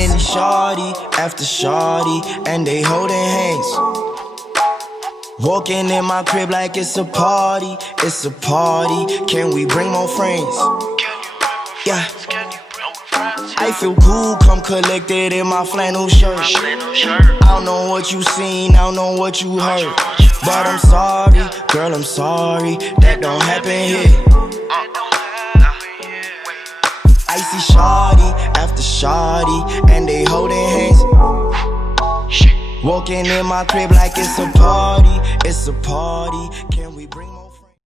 in shawty after shawty, and they holding hands. Walking in my crib like it's a party, it's a party. Can we bring more friends? Yeah. I feel cool, come collected in my flannel shirt. I don't know what you seen, I don't know what you heard, but I'm sorry, girl, I'm sorry, that don't happen here. I see shawty after shawty, and they holding hands. Walking in my crib like it's a party, it's a party. Can we bring more friends?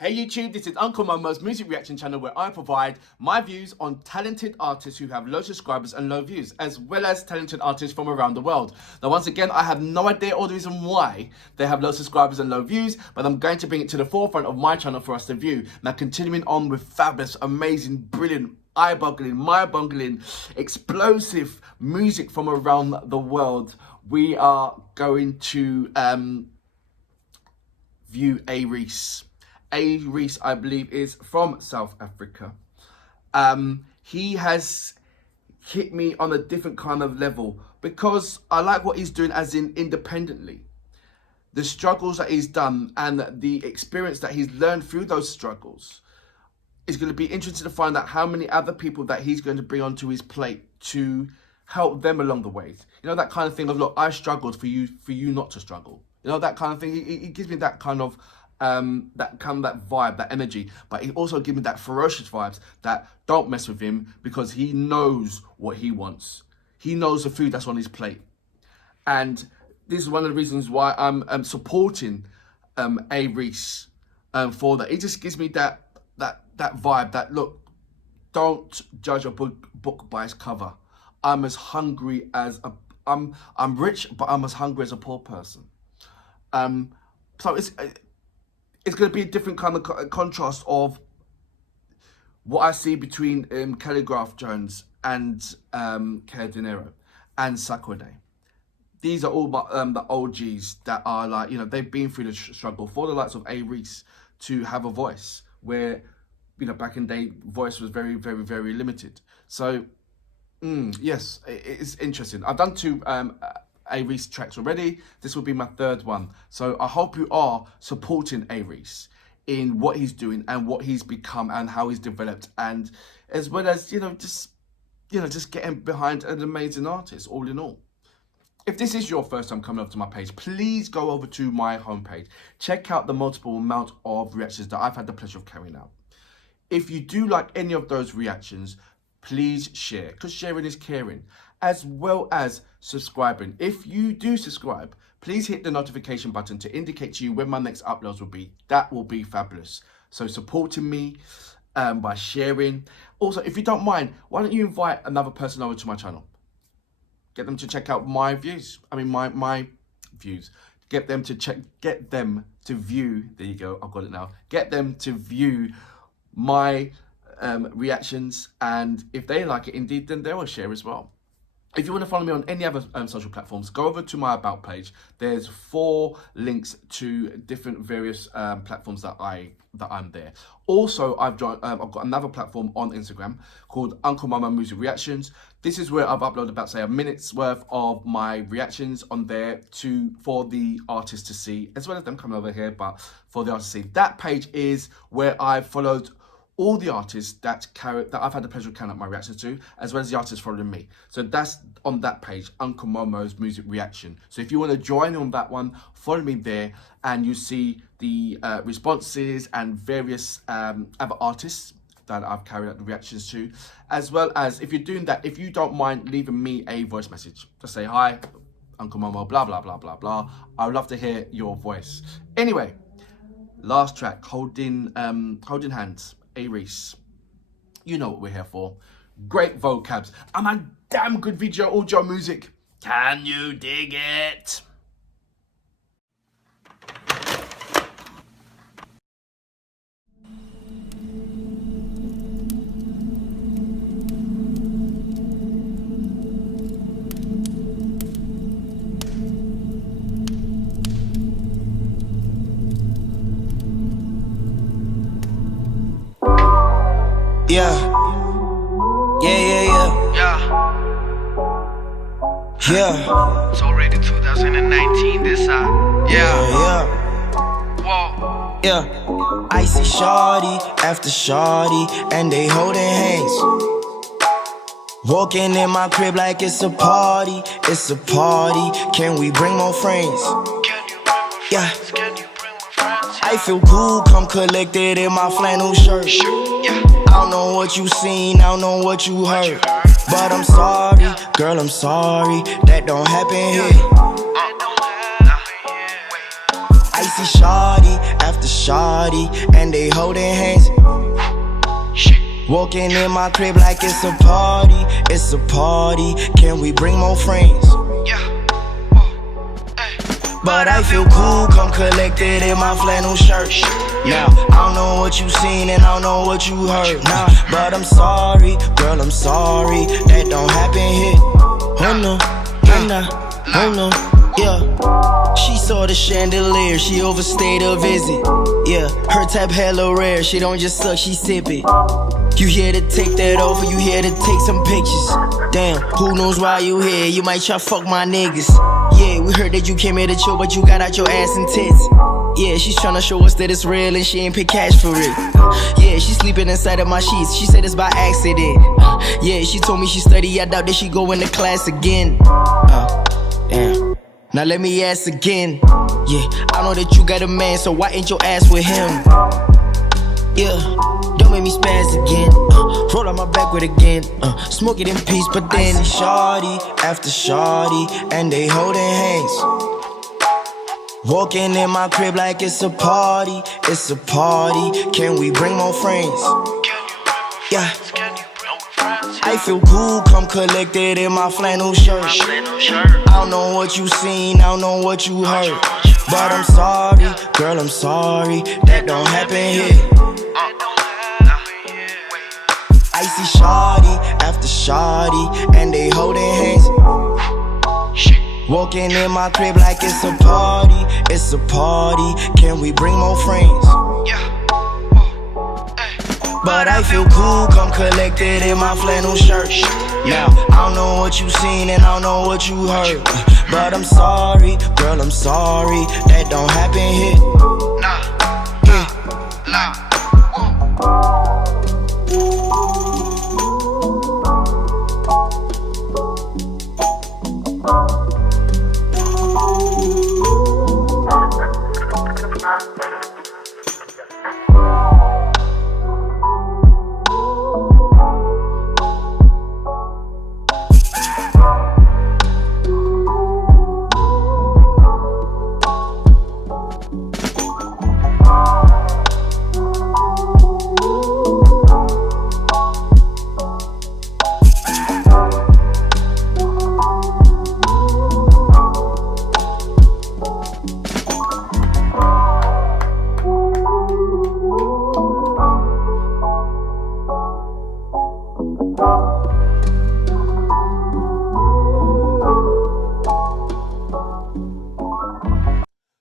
Hey YouTube, this is Uncle Momo's music reaction channel where I provide my views on talented artists who have low subscribers and low views, as well as talented artists from around the world. Now once again, I have no idea or the reason why they have low subscribers and low views, but I'm going to bring it to the forefront of my channel for us to view. Now continuing on with fabulous, amazing, brilliant, eye-boggling, mind-boggling, explosive music from around the world, we are going to view A-Reece. A-Reece, I believe, is from South Africa. He has hit me on a different kind of level because I like what he's doing as in independently. The struggles that he's done and the experience that he's learned through those struggles is going to be interesting to find out how many other people that he's going to bring onto his plate to help them along the way. You know, that kind of thing of, look, I struggled for you not to struggle. You know, that kind of thing. He gives me that kind of that vibe, that energy, but he also gives me that ferocious vibes that don't mess with him because he knows what he wants. He knows the food that's on his plate, and this is one of the reasons why I'm supporting A-Reece for that. He just gives me that vibe that, look, don't judge a book by its cover. I'm as hungry as I'm rich, but I'm as hungry as a poor person. So it's going to be a different kind of contrast of what I see between Calligraph Jones and Care Dinero and Sakode. These are all the OGs that are like, you know, they've been through the struggle. For the likes of A-Reece to have a voice where, you know, back in the day, voice was very, very, very limited. So, yes, it's interesting. I've done 2 A-Reece tracks already. This will be my 3rd one. So I hope you are supporting A-Reece in what he's doing and what he's become and how he's developed, and as well as, just getting behind an amazing artist, all in all. If this is your first time coming over to my page, please go over to my homepage. Check out the multiple amount of reactions that I've had the pleasure of carrying out. If you do like any of those reactions, please share, because sharing is caring, as well as subscribing. If you do subscribe, please hit the notification button to indicate to you when my next uploads will be. That will be fabulous. So supporting me by sharing. Also, if you don't mind, why don't you invite another person over to my channel? Get them to check out my views. I mean, my views. Get them to view, there you go, I've got it now. Get them to view my reactions, and if they like it indeed, then they will share as well. If you want to follow me on any other social platforms, go over to my About page. There's 4 links to different various platforms that I'm there. Also, I've got another platform on Instagram called Uncle Momo Music Reactions. This is where I've uploaded about, say, a minute's worth of my reactions on there for the artists to see, as well as them coming over here, but for the artists to see. That page is where I've followed all the artists that I've had the pleasure of carrying out my reactions to, as well as the artists following me. So that's on that page, Uncle Momo's Music Reaction. So if you want to join on that one, follow me there, and you see the responses and various other artists that I've carried out the reactions to, as well as, if you're doing that, if you don't mind leaving me a voice message, just say, hi, Uncle Momo, blah, blah, blah, blah, blah. I would love to hear your voice. Anyway, last track, Holding Hands, A-Reece. You know what we're here for. Great vocabs and a damn good audio music. Can you dig it? Yeah. Yeah. It's already 2019, this side. Yeah. Whoa. Yeah. Icy shawty after shawty, and they holding hands. Walking in my crib like it's a party. It's a party. Can we bring more friends? Yeah. I feel cool, come collected in my flannel shirt. I don't know what you seen, I don't know what you heard, but I'm sorry, girl, I'm sorry, that don't happen here. Icy shawty after shawty, and they holding hands. Walking in my crib like it's a party. It's a party, can we bring more friends? But I feel cool, come collected in my flannel shirt. Now, I don't know what you seen and I don't know what you heard. Nah, but I'm sorry, girl, I'm sorry, that don't happen here. Oh no, oh no, yeah. She saw the chandelier, she overstayed her visit. Yeah, her type hella rare, she don't just suck, she sip it. You here to take that off or you here to take some pictures? Damn, who knows why you here, you might try fuck my niggas. Yeah, we heard that you came here to chill, but you got out your ass and tits. Yeah, she's tryna show us that it's real and she ain't pay cash for it. Yeah, she's sleeping inside of my sheets, she said it's by accident. Yeah, she told me she study, I doubt that she go into class again. Damn. Now let me ask again. Yeah, I know that you got a man, so why ain't your ass with him? Yeah, don't make me spaz again. Roll on my back with again. Smoke it in peace, but then shawty after shawty, and they holding hands. Walking in my crib like it's a party. It's a party. Can we bring more friends? Yeah. I feel cool, come collected in my flannel shirt. I don't know what you seen, I don't know what you heard, but I'm sorry, girl, I'm sorry, that don't happen here. Icy shawty after shawty, and they holding hands. Walking in my crib like it's a party. It's a party, can we bring more friends? But I feel cool, come collected in my flannel shirt. Now, I don't know what you seen and I don't know what you heard, but I'm sorry, girl, I'm sorry, that don't happen here.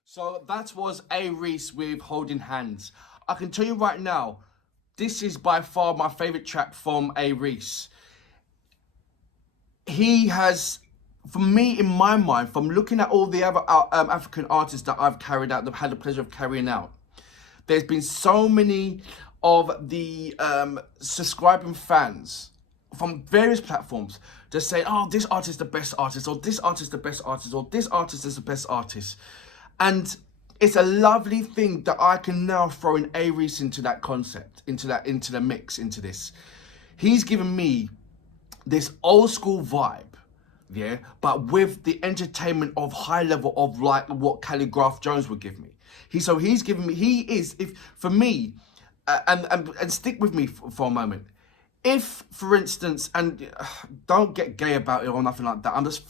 So that was A-Reece with Holding Hands. I can tell you right now, this is by far my favourite track from A-Reece. He has, for me, in my mind, from looking at all the other African artists that I've carried out, that I've had the pleasure of carrying out, there's been so many of the subscribing fans from various platforms just saying, oh, this artist is the best artist, or this artist is the best artist, or this artist is the best artist. And it's a lovely thing that I can now throw in A-Reece into that concept, into the mix, into this. He's given me this old school vibe, yeah, but with the entertainment of high level of like what Calligraph Jones would give me. He's given me, he is, if for me, and stick with me for a moment. If, for instance, and don't get gay about it or nothing like that, I'm just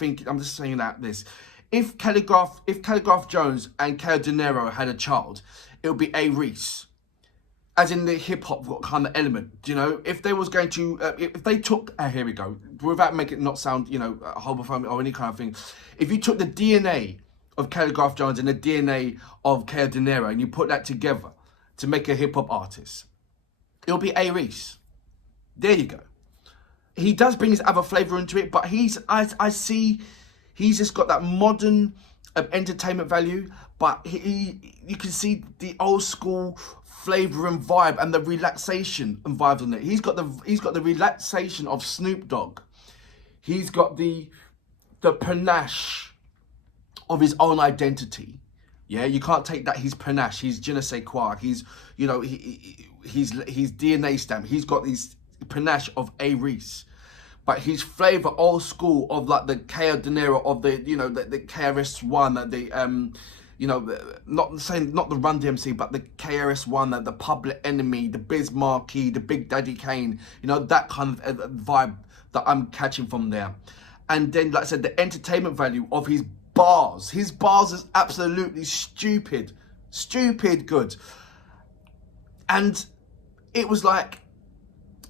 saying that this. If Calligraph Jones and Kale De Niro had a child, it would be A-Reece, as in the hip hop kind of element. You know, if they was going to, if they took, here we go, without making it not sound, you know, homophobic or any kind of thing. If you took the DNA of Calligraph Jones and the DNA of Kale De Niro and you put that together to make a hip hop artist, it'll be A-Reece. There you go. He does bring his other flavour into it, but I see He's just got that modern entertainment value, but you can see the old school flavor and vibe and the relaxation and vibes on it. He's got the relaxation of Snoop Dogg. He's got the panache of his own identity. Yeah, you can't take that. He's panache. He's je ne sais quoi. He's, you know, he's DNA stamp. He's got these panache of A-Reece. But his flavor, old school, of like the Cayo De Niro, of the, you know, the KRS-One, the you know, not the Run DMC, but the KRS-One, the Public Enemy, the Biz Markie, the Big Daddy Kane, you know, that kind of vibe that I'm catching from there. And then, like I said, the entertainment value of his bars. His bars is absolutely stupid good. And it was like,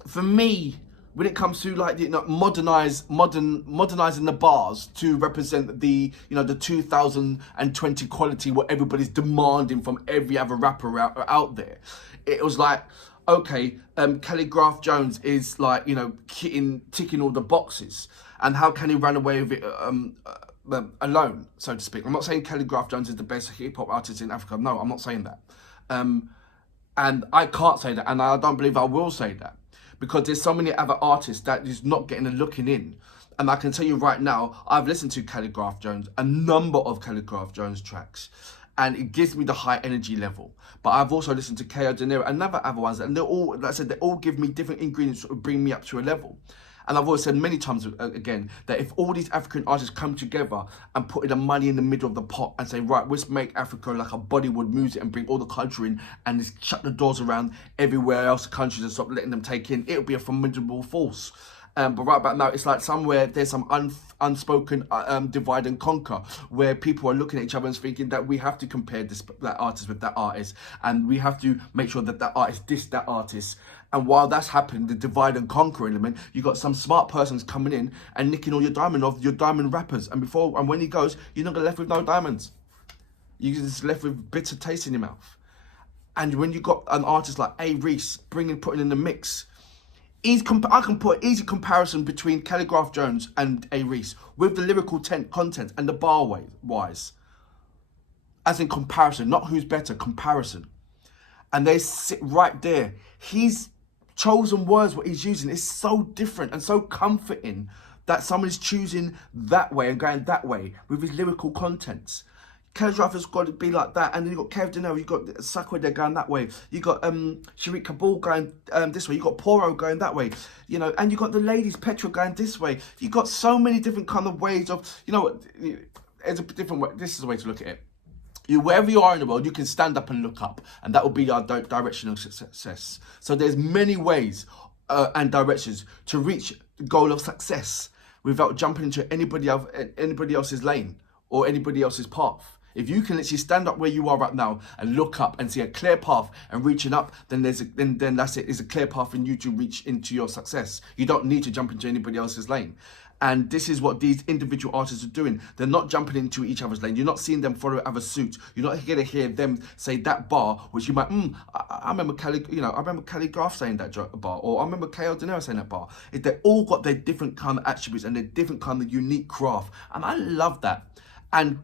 for me, when it comes to like, you know, modernizing the bars to represent the, you know, the 2020 quality, what everybody's demanding from every other rapper out there, it was like, okay, Calligraph Jones is like, you know, ticking all the boxes, and how can he run away with it alone, so to speak? I'm not saying Calligraph Jones is the best hip hop artist in Africa. No, I'm not saying that, and I can't say that, and I don't believe I will say that. Because there's so many other artists that is not getting a looking in. And I can tell you right now, I've listened to Calligraph Jones, a number of Calligraph Jones tracks, and it gives me the high energy level. But I've also listened to Cayo De Niro and other ones, and they're all, like I said, they all give me different ingredients to bring me up to a level. And I've always said many times again that if all these African artists come together and put the money in the middle of the pot and say, right, let's make Africa like a Bollywood music and bring all the country in and just shut the doors around everywhere else, countries, and stop letting them take in, it'll be a formidable force. But right about now, it's like somewhere there's some unspoken divide and conquer, where people are looking at each other and thinking that we have to compare that artist with that artist, and we have to make sure that that artist diss that artist. And while that's happening, the divide and conquer element, you got some smart persons coming in and nicking all your diamond rappers. And when he goes, you're not gonna left with no diamonds. You're just left with bitter taste in your mouth. And when you got an artist like A-Reece putting in the mix, I can put an easy comparison between Calligraph Jones and A-Reece with the lyrical content and the bar wise. As in comparison, not who's better, comparison. And they sit right there. He's chosen words, what he's using is so different and so comforting that someone is choosing that way and going that way with his lyrical contents. Calligraph has got to be like that, and then you got Kev De Niro, you got Sakwe there going that way, you got Sharik Kabul going this way, you got Poro going that way, you know, and you got the ladies Petra going this way. You got so many different kind of ways of, you know, there's a different way. This is the way to look at it. Wherever you are in the world, you can stand up and look up, and that will be our direction of success. So there's many ways and directions to reach the goal of success without jumping into anybody else's lane or anybody else's path. If you can literally stand up where you are right now and look up and see a clear path and reaching up, then then that's it. There's a clear path for you to reach into your success. You don't need to jump into anybody else's lane. And this is what these individual artists are doing. They're not jumping into each other's lane. You're not seeing them follow other suits. You're not going to hear them say that bar, which you might, I remember Calligraph saying that bar, or I remember Cayo De Niro saying that bar. They all got their different kind of attributes and their different kind of unique craft. And I love that. And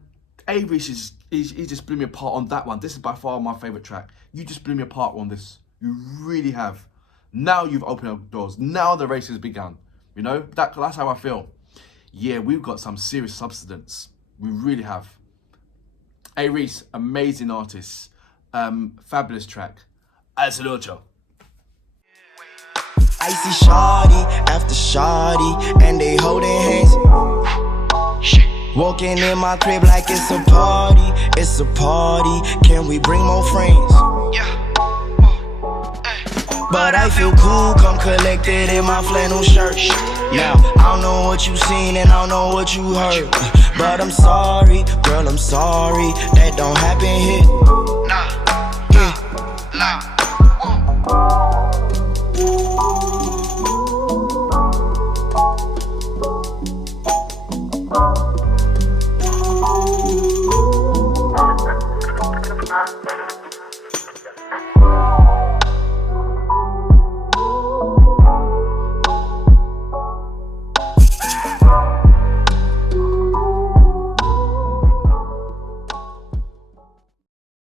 A-Reece he just blew me apart on that one. This is by far my favourite track. You just blew me apart on this. You really have. Now you've opened up doors. Now the race has begun. You know, that's how I feel. Yeah, we've got some serious substance. We really have. A-Reece, amazing artist. Fabulous track. Asolocho. Icy shawty after shawty, and they holding hands. Walking in my crib like it's a party. It's a party. Can we bring more friends? But I feel cool, come collected in my flannel shirt. Now, I don't know what you seen and I don't know what you heard, but I'm sorry, girl, I'm sorry, that don't happen here.